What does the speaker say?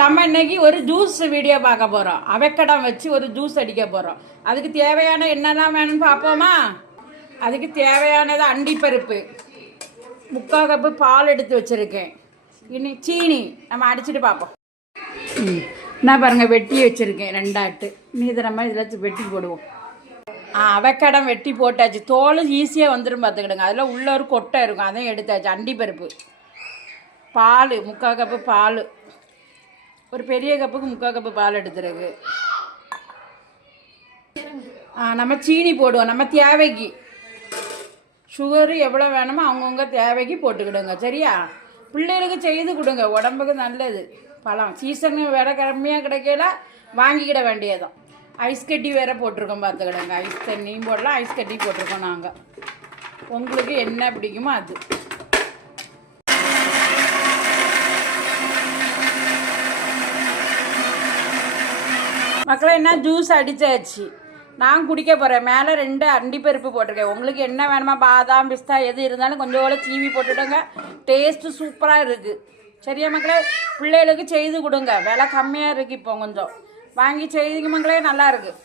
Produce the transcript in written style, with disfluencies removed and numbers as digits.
நம்ம இன்னைக்கு ஒரு ஜூஸ் வீடியோ பார்க்க போகிறோம். அவக்கடம் வச்சு ஒரு ஜூஸ் அடிக்க போகிறோம். அதுக்கு தேவையான என்னெல்லாம் வேணும்னு பார்ப்போமா? அதுக்கு தேவையானது அண்டிப்பருப்பு, 3/4 கப்பு பால் எடுத்து வச்சுருக்கேன். இனி சீனி நம்ம அடிச்சுட்டு பார்ப்போம். நான் பாருங்கள் வெட்டி வச்சுருக்கேன் 2 ஆட்டு. இதை நம்ம இதில் வெட்டி போடுவோம். அவக்கடம் வெட்டி போட்டாச்சு. தோல் ஈஸியாக வந்துடும் பார்த்துக்கிடுங்க. அதில் உள்ள ஒரு கொட்டை இருக்கும், அதையும் எடுத்தாச்சு. அண்டிப்பருப்பு, பால் 3/4 கப்பு பால், ஒரு பெரிய கப்புக்கு 3/4 கப்பு பால் எடுத்துருக்கு. நம்ம சீனி போடுவோம் நம்ம தேவைக்கு. சுகரு எவ்வளோ வேணுமோ அவங்கவுங்க தேவைக்கு போட்டுக்கிடுங்க, சரியா? பிள்ளைகளுக்கு செய்து கொடுங்க, உடம்புக்கு நல்லது. பழம் சீசனு வேற கம்மியாக கிடைக்கல, வாங்கிக்கிட வேண்டியதும். ஐஸ் கட்டி வேறு போட்டிருக்கோம் பார்த்துக்கிடுங்க. ஐஸ் தண்ணியும் போடலாம், ஐஸ் கட்டி போட்டிருக்கோம் நாங்கள். உங்களுக்கு என்ன பிடிக்குமோ அது. மக்களே, என்ன ஜூஸ் அடித்தாச்சு. நான் குடிக்க போகிறேன். மேலே 2 அண்டிப்பருப்பு போட்டிருக்கேன். உங்களுக்கு என்ன வேணுமா, பாதாம் பிஸ்தா எது இருந்தாலும் கொஞ்சோட சீவி போட்டுவிடுங்க. டேஸ்ட்டு சூப்பராக இருக்குது, சரியா மக்களே? பிள்ளைகளுக்கு செய்து கொடுங்க. விலை கம்மியாக இருக்குது, இப்போ கொஞ்சம் வாங்கி செய்திங்க மக்களே, நல்லா இருக்குது.